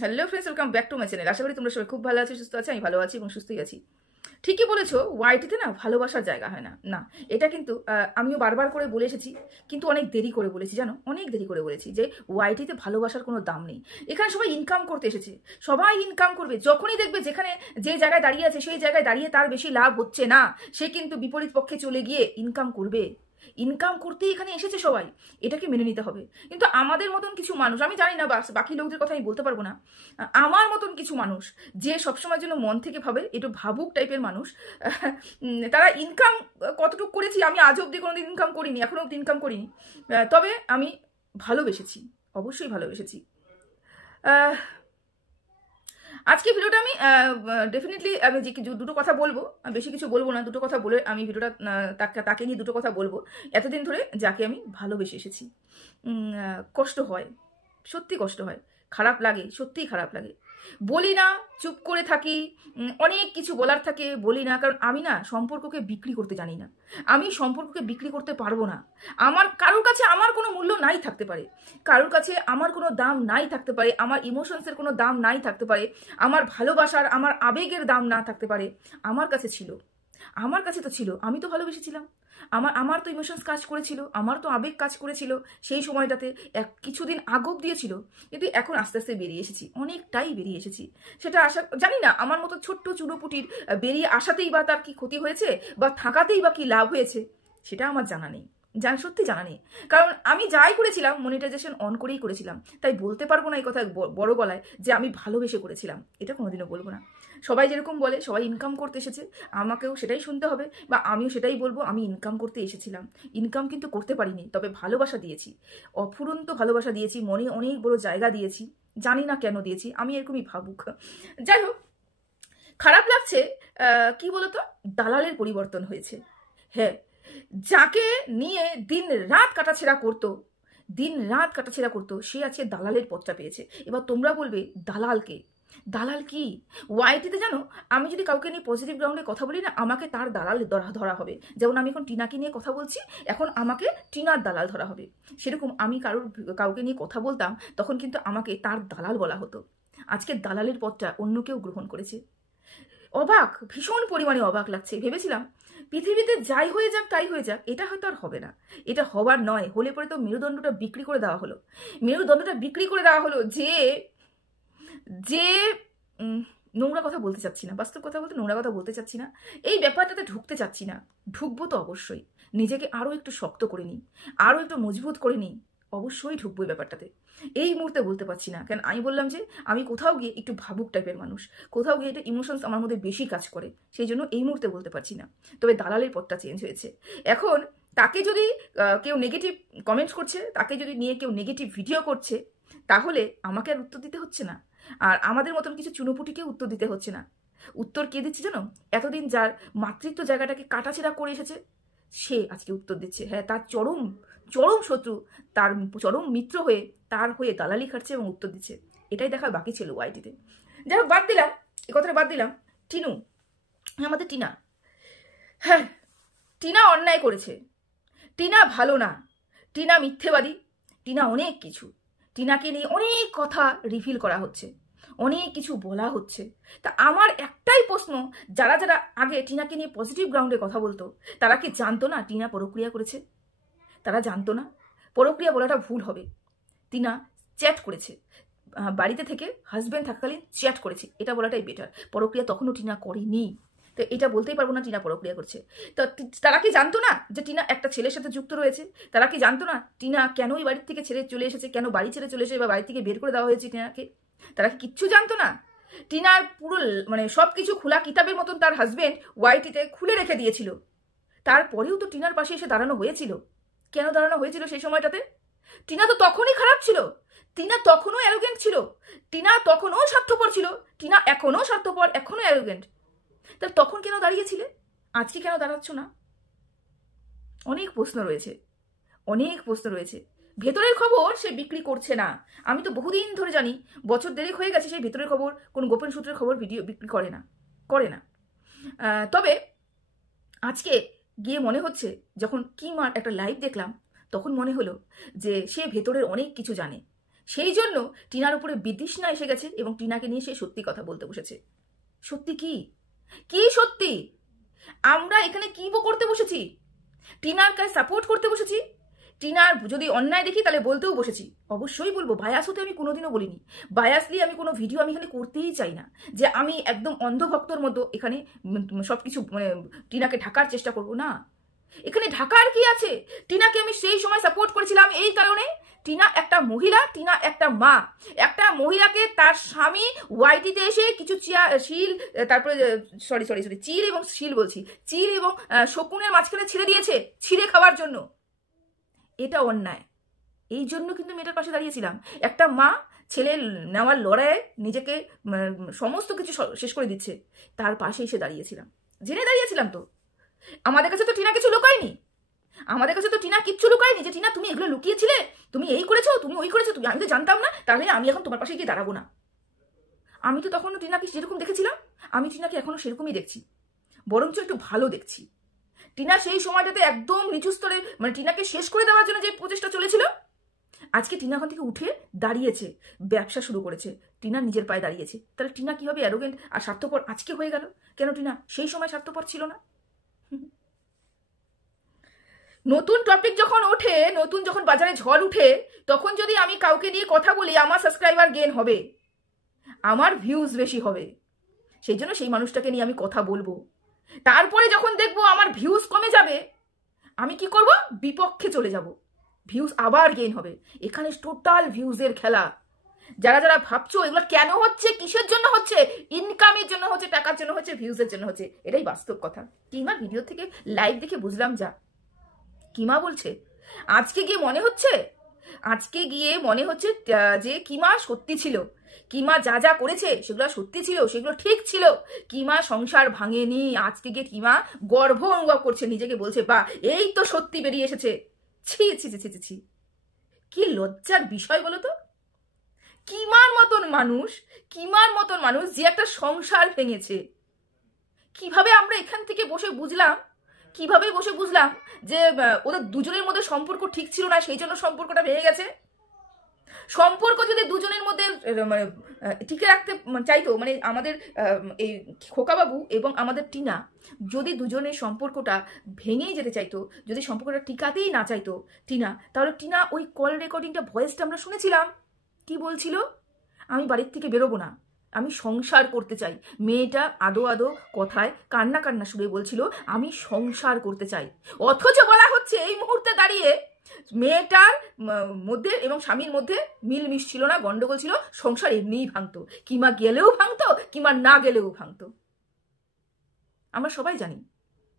Hello friends, welcome back to my channel. আশা করি তোমরা সবাই খুব ভালো আছো, সুস্থ আছো। আমি ভালো আছি এবং সুস্থই আছি। ঠিকই বলেছো, ওয়াইটিতে না ভালোবাসার জায়গা হয় না। না, এটা কিন্তু আমিও বারবার করে বলে এসেছি, কিন্তু অনেক দেরি করে বলেছি, জানো, অনেক দেরি করে বলেছি যে ওয়াইটিতে ভালোবাসার কোনো দাম নেই। এখানে সবাই ইনকাম করতে এসেছে, সবাই ইনকাম করবে। যখনই দেখবে যেখানে যে জায়গায় দাঁড়িয়ে আছে সেই জায়গায় দাঁড়িয়ে তার বেশি লাভ হচ্ছে না, সে কিন্তু বিপরীত পক্ষে চলে গিয়ে ইনকাম করবে। ইনকাম করতেই এখানে এসেছে সবাই, এটাকে মেনে নিতে হবে। কিন্তু আমাদের মতন কিছু মানুষ, আমি জানি না, বাকি লোকদের কথা আমি বলতে পারবো না, আমার মতন কিছু মানুষ যে সবসময়ের জন্য মন থেকে ভাবে, একটু ভাবুক টাইপের মানুষ, তারা ইনকাম কতটুকু করেছি, আমি আজ অব্দি কোনোদিন ইনকাম করিনি, এখনো অব্দি ইনকাম করিনি। তবে আমি ভালোবেসেছি, অবশ্যই ভালোবেসেছি। আজকে ভিডিওটা আমি ডেফিনেটলি আমি যে দুটো কথা বলবো, বেশি কিছু বলবো না, দুটো কথা বলে আমি ভিডিওটা তাকে নিয়ে দুটো কথা বলবো। এতদিন ধরে যাকে আমি ভালোবেসে এসেছি, কষ্ট হয়, সত্যি কষ্ট হয়, খারাপ লাগে, সত্যিই খারাপ লাগে। বলি না, চুপ করে থাকি, অনেক কিছু বলার থাকে, বলি না, কারণ আমি না সম্পর্ককে বিক্রি করতে জানি না। আমি সম্পর্ককে বিক্রি করতে পারবো না। আমার কারোর কাছে আমার কোনো মূল্য নাই থাকতে পারে, কারোর কাছে আমার কোনো দাম নাই থাকতে পারে, আমার ইমোশনসের কোনো দাম নাই থাকতে পারে, আমার ভালোবাসার, আমার আবেগের দাম না থাকতে পারে। আমার কাছে ছিল, আমার কাছে তো ছিল, আমি তো ভালোবেসেছিলাম। আমার তো ইমোশনস কাজ করেছিল, আমার তো আবেগ কাজ করেছিল সেই সময়টাতে, কিছুদিন আগব দিয়েছিল। কিন্তু এখন আস্তে আস্তে বেরিয়ে এসেছি, অনেকটাই বেরিয়ে এসেছি। সেটা আশা জানি না আমার মতো ছোট্ট চুনোপুটির বেরিয়ে আসাতেই বা তার কি ক্ষতি হয়েছে, বা থাকাতেই বা কি লাভ হয়েছে, সেটা আমার জানা নেই, সত্যি জানা নেই। কারণ আমি যাই করেছিলাম মনিটাইজেশন অন করেই করেছিলাম, তাই বলতে পারবো না এই কথা বড় গলায় যে আমি ভালোবেসে করেছিলাম, এটা কোনোদিনও বলবো না। সবাই যেরকম বলে সবাই ইনকাম করতে এসেছে, আমাকেও সেটাই শুনতে হবে, বা আমিও সেটাই বলবো, আমি ইনকাম করতে এসেছিলাম। ইনকাম কিন্তু করতে পারিনি, তবে ভালোবাসা দিয়েছি, অফুরন্ত ভালোবাসা দিয়েছি, মনে অনেক বড় জায়গা দিয়েছি। জানি না কেন দিয়েছি, আমি এরকমই ভাবুক। যাই হোক, খারাপ লাগছে কি বলতো, দালালের পরিবর্তন হয়েছে। হ্যাঁ, যাকে নিয়ে দিন রাত কাটাছেড়া করতো, দিন রাত কাটাছেড়া করতো, সে আজকে দালালের পথটা পেয়েছে। এবার তোমরা বলবে দালালকে, দালাল কি? ওয়াইটিতে জানো, আমি যদি কাউকে নিয়ে পজিটিভ গ্রাউন্ডে কথা বলি না, আমাকে তার দালাল ধরা হবে। যেমন আমি এখন টিনাকে নিয়ে কথা বলছি, এখন আমাকে টিনার দালাল ধরা হবে। সেরকম আমি কাউকে নিয়ে কথা বলতাম, তখন কিন্তু আমাকে তার দালাল বলা হতো। আজকে দালালের পথটা অন্য কেউ গ্রহণ করেছে। অবাক, ভীষণ পরিমাণে অবাক লাগছে। ভেবেছিলাম পৃথিবীতে যাই হয়ে যাক তাই হয়ে যাক, এটা হয়তো আর হবে না, এটা হবার নয়। হলে পরে তো মেরুদণ্ডটা বিক্রি করে দেওয়া হলো, মেরুদণ্ডটা বিক্রি করে দেওয়া হলো। যে যে নোংরা কথা বলতে চাচ্ছি না, বাস্তব কথা বলতে নোংরা কথা বলতে চাচ্ছি না, এই ব্যাপারটাতে ঢুকতে চাচ্ছি না। ঢুকবো তো অবশ্যই, নিজেকে আরও একটু শক্ত করে নিই, আরও একটু মজবুত করে নিই, অবশ্যই ঢুকবো এই ব্যাপারটাতে। এই মুহূর্তে বলতে পারছি না, কারণ আমি বললাম যে আমি কোথাও গিয়ে একটু ভাবুক টাইপের মানুষ, কোথাও গিয়ে এটা ইমোশনস আমার মধ্যে বেশি কাজ করে, সেই জন্য এই মুহূর্তে বলতে পারছি না। তবে দালালের পথটা চেঞ্জ হয়েছে। এখন তাকে যদি কেউ নেগেটিভ কমেন্টস করছে, তাকে যদি নিয়ে কেউ নেগেটিভ ভিডিও করছে, তাহলে আমাকে আর উত্তর দিতে হচ্ছে না, আর আমাদের মতন কিছু চুনোপুটিকে উত্তর দিতে হচ্ছে না। উত্তর কে দিচ্ছে জানো? এতদিন যার মাতৃত্ব জায়গাটাকে কাটাছেড়া করে এসেছে, সে আজকে উত্তর দিচ্ছে। হ্যাঁ, তার চরম চরম শত্রু, তার চরম মিত্র হয়ে তার হয়ে দালালি খাচ্ছে এবং উত্তর দিচ্ছে। এটাই দেখার বাকি ছিল ওয়াইটিতে। যাই হোক, বাদ দিলাম, এ কথাটা বাদ দিলাম। টিনু, আমাদের টিনা, হ্যাঁ, টিনা অন্যায় করেছে, টিনা ভালো না, টিনা মিথ্যেবাদী, টিনা অনেক কিছু। টিনাকে নিয়ে অনেক কথা রিভিল করা হচ্ছে, অনেক কিছু বলা হচ্ছে। তা আমার একটাই প্রশ্ন, যারা যারা আগে টিনাকে নিয়ে পজিটিভ গ্রাউন্ডে কথা বলতো, তারা কি জানতো না টিনা পরক্রিয়া করেছে? তারা জানতো না? পরক্রিয়া বলাটা ভুল হবে। টিনা চ্যাট করেছে, বাড়িতে থেকে হাজব্যান্ড থাকাকালীন চ্যাট করেছে, এটা বলাটাই বেটার। পরক্রিয়া তখনও টিনা করেনি, তো এটা বলতেই পারবো না টিনা পরক্রিয়া করছে। তো তারা কি জানতো না যে টিনা একটা ছেলের সাথে যুক্ত রয়েছে? তারা কি জানতো না টিনা কেন ওই বাড়ির থেকে ছেড়ে চলে এসেছে, কেন বাড়ি ছেড়ে চলে এসেছে বা বাড়ি থেকে বের করে দেওয়া হয়েছে টিনাকে? তারা কি কিচ্ছু জানতো না? টিনার পুরো মানে সব কিছু খোলা কিতাবের মতন তার হাজবেন্ড ওয়াইটিতে খুলে রেখে দিয়েছিল, তারপরেও তো টিনার পাশে এসে দাঁড়ানো হয়েছিল। কেন দাঁড়ানো হয়েছিল সেই সময়টাতে? টিনা তো তখনই খারাপ ছিল, টিনা তখনও অ্যারোগেন্ট ছিল, টিনা তখনও স্বার্থপর ছিল, টিনা এখনও স্বার্থপর, এখনও অ্যারোগেন্ট। তাহলে তখন কেন দাঁড়িয়েছিলে, আজকে কেন দাঁড়াচ্ছ না? অনেক প্রশ্ন রয়েছে, অনেক প্রশ্ন রয়েছে। ভেতরের খবর সে বিক্রি করছে না, আমি তো বহুদিন ধরে জানি, বছর দেড়েক হয়ে গেছে, সেই ভেতরের খবর, কোন গোপন সূত্রের খবর ভিডিও বিক্রি করে না, করে না। তবে আজকে গিয়ে মনে হচ্ছে, যখন কিমার একটা লাইভ দেখলাম, তখন মনে হলো যে সে ভেতরের অনেক কিছু জানে, সেই জন্য টিনার উপরে বিতৃষ্ণা এসে গেছে এবং টিনাকে নিয়ে সে সত্যি কথা বলতে বসেছে। সত্যি কি? কি সত্যি? আমরা এখানে কি করতে বসেছি? টিনার কাছে সাপোর্ট করতে বসেছি। টিনার যদি অন্যায় দেখি তাহলে বলতেও বসেছি। অবশ্যই বলবো, বায়াস হতে আমি কোনোদিনও বলিনি। বায়াসলি আমি কোনো ভিডিও আমি এখানে করতেই চাই না, যে আমি একদম অন্ধভক্তর মতো এখানে সবকিছু মানে টিনাকে ঢাকার চেষ্টা করব না। এখানে ঢাকার কি আছে? টিনাকে আমি সেই সময় সাপোর্ট করেছিলাম এই কারণে, টিনা একটা মহিলা, টিনা একটা মা। একটা মহিলাকে তার স্বামী ওয়াইটিতে এসে কিছু শিল, তারপরে সরি সরি সরি চিল এবং শিল বলছি, চিল এবং শকুনের মাঝখানে ছেড়ে দিয়েছে ছিঁড়ে খাওয়ার জন্য। এটা অন্যায়। এই জন্য কিন্তু মেয়েটার পাশে দাঁড়িয়েছিলাম। একটা মা ছেলে নেওয়ার লড়াইয়ে নিজেকে সমস্ত কিছু শেষ করে দিচ্ছে, তার পাশে এসে দাঁড়িয়েছিলাম, জেনে দাঁড়িয়েছিলাম। তো আমাদের কাছে তো টিনা কিছু লুকায়নি, আমাদের কাছে তো টিনা কিচ্ছু লুকায়নি যে টিনা তুমি এগুলো লুকিয়েছিলে, তুমি এই করেছো, তুমি ওই করেছো, তুমি, আমি তো জানতাম না, তাহলে আমি এখন তোমার পাশে গিয়ে দাঁড়াবো না। আমি তো তখনও টিনাকে যেরকম দেখেছিলাম, আমি টিনাকে এখনো সেরকমই দেখছি, বরঞ্চ একটু ভালো দেখছি। টিনা সেই সময়টাতে একদম নিচু স্তরে মানে টিনাকে শেষ করে দেওয়ার জন্য যে প্রচেষ্টা চলেছিল, আজকে টিনা ওখান থেকে উঠে দাঁড়িয়েছে, ব্যবসা শুরু করেছে, টিনা নিজের পায়ে দাঁড়িয়েছে। তাহলে টিনা কিভাবে অ্যারোগেন্ট আর স্বার্থপর আজকে হয়ে গেল? কেন টিনা সেই সময় স্বার্থপর ছিল না? নতুন টপিক যখন ওঠে, নতুন যখন বাজারে ঝড় উঠে, তখন যদি আমি কাউকে দিয়ে কথা বলি, আমার সাবস্ক্রাইবার গেন হবে, আমার ভিউজ বেশি হবে, সেই জন্য সেই মানুষটাকে নিয়ে আমি কথা বলবো। তারপরে যখন দেখবো আমার ভিউজ কমে যাবে, আমি কি করব? বিপক্ষে চলে যাব, ভিউজ আবার গেইন হবে। এখানে টোটাল ভিউজের খেলা। যারা যারা ভাবছো এগুলো কেন হচ্ছে, কিসের জন্য হচ্ছে, ইনকামের জন্য হচ্ছে, টাকার জন্য হচ্ছে, ভিউজের জন্য হচ্ছে, এটাই বাস্তব কথা। কিংবা ভিডিও থেকে লাইভ দেখে বুঝলাম যা কিমা বলছে, আজকে গিয়ে মনে হচ্ছে যে কিমা সত্যি ছিল, কিমা যা যা করেছে সেগুলো সত্যি ছিল, সেগুলো ঠিক ছিল, কিমা সংসার ভাঙেনি। আজকে গিয়ে কিমা গর্ব অনুভব করছে, নিজেকে বলছে বা এই তো সত্যি বেরিয়ে এসেছে। ছি ছি ছি ছি ছি, কি লজ্জার বিষয় বলো তো। কিমার মতন মানুষ যে একটা সংসার ভেঙেছে, কিভাবে আমরা এখান থেকে বসে বুঝলাম যে ওদের দুজনের মধ্যে সম্পর্ক ঠিক ছিল না, সেই জন্য সম্পর্কটা ভেঙে গেছে। সম্পর্ক যদি দুজনের মধ্যে মানে টিকে রাখতে চাইতো, মানে আমাদের এই খোকাবাবু এবং আমাদের টিনা যদি দুজনের সম্পর্কটা ভেঙেই যেতে চাইতো, যদি সম্পর্কটা টিকাতেই না চাইতো টিনা, তাহলে টিনা ওই কল রেকর্ডিংটা ভয়েসটা আমরা শুনেছিলাম, কি বলছিল? আমি বাড়ির থেকে বেরোবো না, আমি সংসার করতে চাই। মেয়েটা আদো আদো কথায় কান্না কান্না সুরে বলছিল আমি সংসার করতে চাই। অথচ বলা হচ্ছে এই মুহূর্তে দাঁড়িয়ে মেয়েটার মধ্যে এবং স্বামীর মধ্যে মিল মিশছিল না, গন্ডগোল ছিল, সংসার এমনিই ভাঙতো, কিমা গেলেও ভাঙতো, কিমা না গেলেও ভাঙতো। আমরা সবাই জানি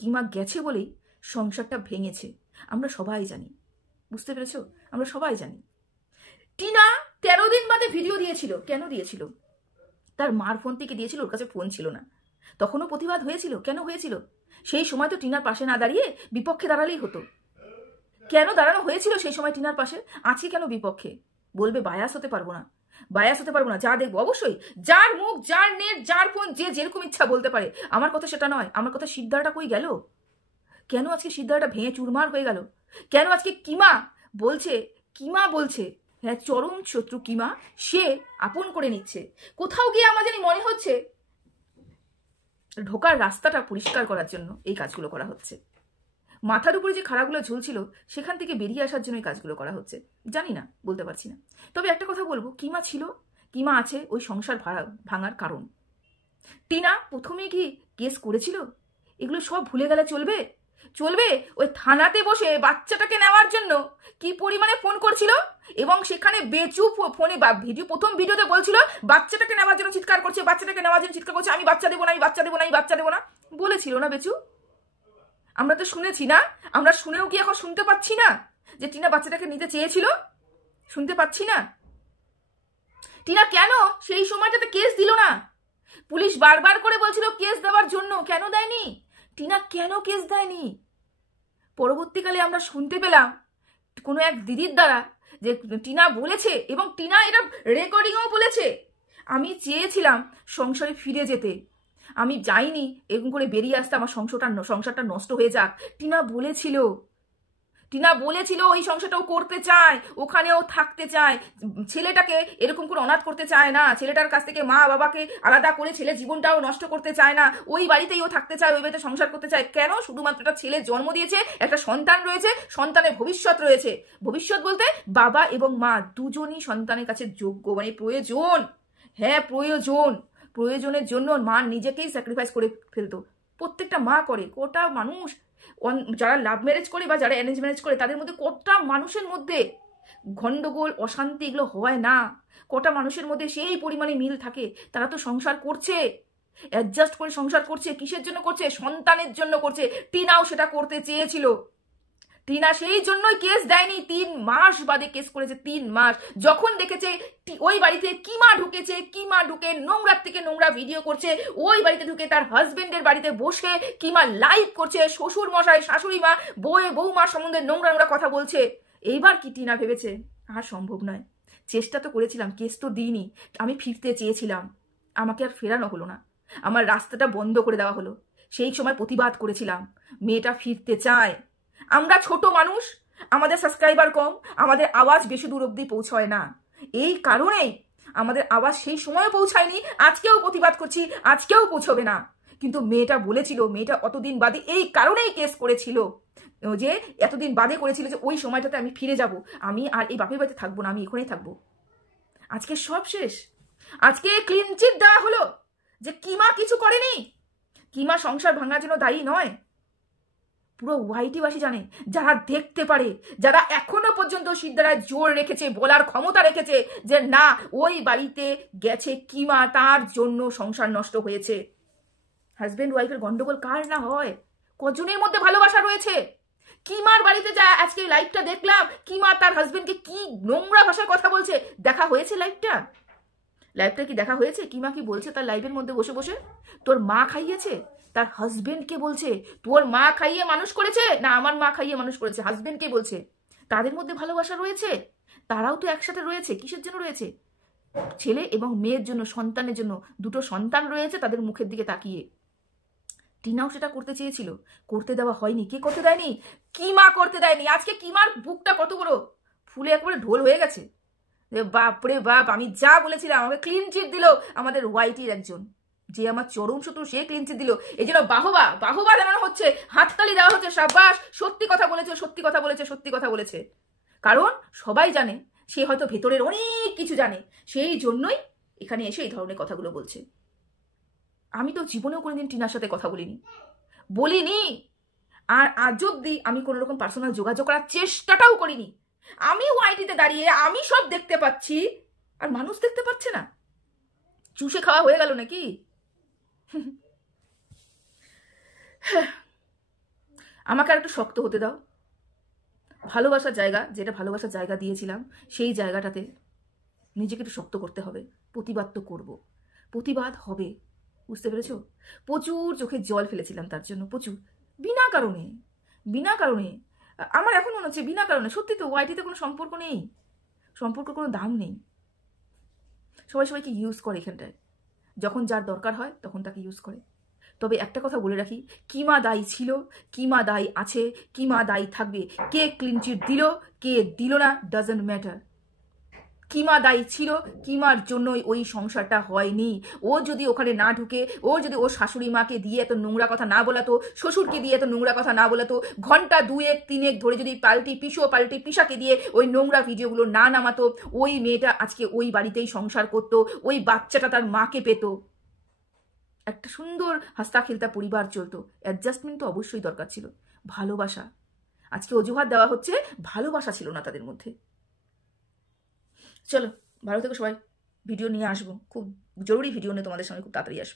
কিমা গেছে বলেই সংসারটা ভেঙেছে, আমরা সবাই জানি, বুঝতে পেরেছো? আমরা সবাই জানি। টিনা 13 দিন বাদে ভিডিও দিয়েছিল। কেন দিয়েছিল? তার মার ফোন থেকে দিয়েছিল, ওর কাছে ফোন ছিল না। তখনও প্রতিবাদ হয়েছিল। কেন হয়েছিল? সেই সময় তো টিনার পাশে না দাঁড়িয়ে বিপক্ষে দাঁড়ালেই হতো। কেন দাঁড়ানো হয়েছিল সেই সময় টিনার পাশে? আজকে কেন বিপক্ষে? বলবে বায়াস হতে পারবো না, যা দেখবো অবশ্যই যার মুখ, যার নেট, যার ফোন, যে যেরকম ইচ্ছা বলতে পারে। আমার কথা সেটা নয়, আমার কথা সিদ্ধাটা কই গেল? কেন আজকে সিদ্ধাটা ভেঙে চুরমার হয়ে গেল? কেন আজকে কিমা বলছে হ্যাঁ চরম শত্রু কিমা, সে আপন করে নিচ্ছে। কোথাও গিয়ে আমার জানি মনে হচ্ছে ঢোকার রাস্তাটা পরিষ্কার করার জন্য এই কাজগুলো করা হচ্ছে। মাথার উপরে যে খাড়াগুলো ঝুলছিল সেখান থেকে বেরিয়ে আসার জন্য এই কাজগুলো করা হচ্ছে। জানি না, বলতে পারছি না। তবে একটা কথা বলবো, কিমা আছে ওই সংসার ভাঙার কারণ। টিনা প্রথমে কি কেস করেছিল? এগুলো সব ভুলে গেলে চলবে? ওই থানাতে বসে বাচ্চাটাকে নেওয়ার জন্য কি পরিমাণে ফোন করছিল, এবং সেখানে বেচু ফোনে প্রথম ভিডিওতে বলছিল বাচ্চাটাকে নেওয়ার জন্য চিৎকার করছে, আমি বাচ্চা দেবো না, বলেছিল না বেচু? আমরা তো শুনেছি না? আমরা শুনেও কি এখন শুনতে পাচ্ছি না যে টিনা বাচ্চাটাকে নিতে চেয়েছিল? শুনতে পাচ্ছি না? টিনা কেন সেই সময়টাতে কেস দিল না? পুলিশ বারবার করে বলছিল কেস দেওয়ার জন্য, কেন দেয়নি? টিনা কেন কেস দেয়নি? পরবর্তীকালে আমরা শুনতে পেলাম কোনো এক দিদির দ্বারা যে টিনা বলেছে, এবং টিনা এটা রেকর্ডিংও বলেছে, আমি চেয়েছিলাম সংসারে ফিরে যেতে, আমি যাইনি, এরকম করে বেরিয়ে আসতে, আমার সংসারটা নষ্ট হয়ে যাক। টিনা বলেছিল, টিনা বলেছিল ওই সংসারটাও করতে চায়, ওখানেও থাকতে চায়, ছেলেটাকে এরকম করে অনাথ করতে চায় না, ছেলেটার কাছ থেকে মা বাবাকে আলাদা করে ছেলে জীবনটাও নষ্ট করতে চায় না, ওই বাড়িতেই ও থাকতে চায়, ওই বাড়িতে সংসার করতে চায়। কেন? শুধুমাত্র একটা ছেলে জন্ম দিয়েছে, একটা সন্তান রয়েছে, সন্তানের ভবিষ্যৎ রয়েছে। ভবিষ্যৎ বলতে বাবা এবং মা দুজনই সন্তানের কাছে যোগ্য, মানে প্রয়োজন। হ্যাঁ প্রয়োজন, প্রয়োজনের জন্য মা নিজেকেই স্যাক্রিফাইস করে ফেলতো। প্রত্যেকটা মা করে। কোটা মানুষ যারা লাভ ম্যারেজ করে বা যারা অ্যারেঞ্জ ম্যারেজ করে তাদের মধ্যে কটা মানুষের মধ্যে গন্ডগোল অশান্তি এগুলো হয় না? কটা মানুষের মধ্যে সেই পরিমাণে মিল থাকে? তারা তো সংসার করছে, অ্যাডজাস্ট করে সংসার করছে। কিসের জন্য করছে? সন্তানের জন্য করছে। টিনাও সেটা করতে চেয়েছিল। টিনা সেই জন্যই কেস দেয়নি, 3 মাস বাদে কেস করেছে। 3 মাস যখন দেখেছে ওই বাড়িতে কিমা ঢুকেছে, কিমা ঢুকে নোংরার থেকে নোংরা ভিডিও করছে, ওই বাড়িতে ঢুকে তার হাজবেন্ডের বাড়িতে বসে কিমা লাইভ করছে, শ্বশুর মশাই শাশুড়ি মা বৌমার সম্বন্ধে নোংরা নোংরা কথা বলছে। এইবার কি টিনা ভেবেছে আর সম্ভব নয়? চেষ্টা তো করেছিলাম, কেস তো দিইনি, আমি ফিরতে চেয়েছিলাম, আমাকে আর ফেরানো হলো না, আমার রাস্তাটা বন্ধ করে দেওয়া হলো। সেই সময় প্রতিবাদ করেছিলাম, মেয়েটা ফিরতে চায়। আমরা ছোট মানুষ, আমাদের সাবস্ক্রাইবার কম, আমাদের আওয়াজ বেশি দূর অব্দি পৌঁছয় না। এই কারণেই আমাদের আওয়াজ সেই সময়ও পৌঁছায়নি। আজকেও প্রতিবাদ করছি, আজকেও পৌঁছবে না। কিন্তু মেয়েটা বলেছিল, মেয়েটা অতদিন বাদে এই কারণেই কেস করেছিল, যে এতদিন বাদে করেছিল যে ওই সময়টাতে আমি ফিরে যাব, আমি আর এই বাপের বাড়িতে থাকবো না, আমি এখানেই থাকবো। আজকে সব শেষ। আজকে ক্লিন চিট দেওয়া হলো যে কিমা কিছু করেনি, কিমা সংসার ভাঙার জন্য দায়ী নয়। পুরো ওয়াইটিবাসী জানে, যারা দেখতে পারে, যারা এখনো পর্যন্ত সিদ্ধারায় জোর রেখেছে, বলার ক্ষমতা রেখেছে যে না ওই বাড়িতে গেছে কিমা, তার জন্য সংসার নষ্ট হয়েছে। হাজবেন্ড ওয়াইফের গন্ডগোল কার না হয়? কজনের মধ্যে ভালোবাসা রয়েছে? কিমার বাড়িতে যা আজকে লাইভটা দেখলাম, কিমা তার হাজবেন্ডকে কি নোংরা ভাষায় কথা বলছে, দেখা হয়েছে লাইভটা? লাইভটা কি দেখা হয়েছে? কিমা কি বলছে তার লাইভের মধ্যে বসে বসে? তোর মা খাইয়েছে? তার হাজবেন্ডকে বলছে তোর মা খাইয়ে মানুষ করেছে না আমার মা খাইয়ে মানুষ করেছে, হাজবেন্ডকে বলছে। তাদের মধ্যে ভালোবাসা রয়েছে, তারাও তো একসাথে রয়েছে। কিসের জন্য রয়েছে? ছেলে এবং মেয়ের জন্য, সন্তানের জন্য। দুটো সন্তান রয়েছে তাদের মুখের দিকে তাকিয়ে। টিনাও সেটা করতে চেয়েছিল, করতে দেওয়া হয়নি। কে করতে দেয়নি? কিমা করতে দেয়নি। আজকে কিমার বুকটা কত বড় ফুলে একেবারে ঢোল হয়ে গেছে। বাপরে বাপ, আমি যা বলেছিলাম, আমাকে ক্লিন চিট দিল আমাদের ওয়াইটির একজন, যে আমার চরম শত্রু, সে ক্লিন চিট দিল। এই জন্য বাহবা জানানো হচ্ছে, হাততালি দেওয়া হচ্ছে, সাব্বাস, সত্যি কথা বলেছে, সত্যি কথা বলেছে, সত্যি কথা বলেছে। কারণ সবাই জানে সে হয়তো ভেতরের অনেক কিছু জানে, সেই জন্যই এখানে এসে এই ধরনের কথাগুলো বলছে। আমি তো জীবনেও কোনোদিন টিনার সাথে কথা বলিনি, আর আজ অব্দি আমি কোনো রকম পার্সোনাল যোগাযোগ করার চেষ্টাটাও করিনি। আমি ওয়াইটিতে দাঁড়িয়ে আমি সব দেখতে পাচ্ছি, আর মানুষ দেখতে পাচ্ছে না। চুষে খাওয়া হয়ে গেল নাকি? আমাকে আর একটু শক্ত হতে দাও। ভালোবাসার জায়গা, যেটা ভালোবাসার জায়গা দিয়েছিলাম, সেই জায়গাটাতে নিজেকে একটু শক্ত করতে হবে। প্রতিবাদ তো করব, প্রতিবাদ হবে, বুঝতে পেরেছো? প্রচুর চোখে জল ফেলেছিলাম তার জন্য, প্রচুর, বিনা কারণে। আমার এখন মনে হচ্ছে বিনা কারণে। সত্যি তো, ওয়াইটিতে কোনো সম্পর্ক নেই, সম্পর্ক কোনো দাম নেই। সবাইকে ইউজ করে এখানটায়, যখন যার দরকার হয় তখন তাকে ইউজ করে। তবে একটা কথা বলে রাখি, কিমা দায়ী ছিল, কিমা দায়ী আছে, কিমা দায়ী থাকবে। কে ক্লিন চিট দিল, কে দিল না, ডাজন্ট ম্যাটার। কিমা দায়ী ছিল, কিমার জন্যই ওই সংসারটা হয়নি। ও যদি ওখানে না ঢুকে, ও যদি ওর শাশুড়ি মাকে দিয়ে এত নোংরা কথা না বলাতো, শ্বশুরকে দিয়ে এত নোংরা কথা না বলাতো, ঘন্টা 2-1-3 ধরে যদি পাল্টি পিসাকে দিয়ে ওই নোংরা ভিডিওগুলো না নামাতো, ওই মেয়েটা আজকে ওই বাড়িতেই সংসার করতো, ওই বাচ্চাটা তার মাকে পেত, একটা সুন্দর হাসতা খেলতা পরিবার চলতো। অ্যাডজাস্টমেন্ট তো অবশ্যই দরকার ছিল, ভালোবাসা। আজকে অজুহাত দেওয়া হচ্ছে ভালোবাসা ছিল না তাদের মধ্যে। চলো, ভালো থেকো সবাই। ভিডিও নিয়ে আসবো, খুব জরুরি ভিডিও নিয়ে তোমাদের সামনে খুব তাড়াতাড়ি আসবো।